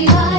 You are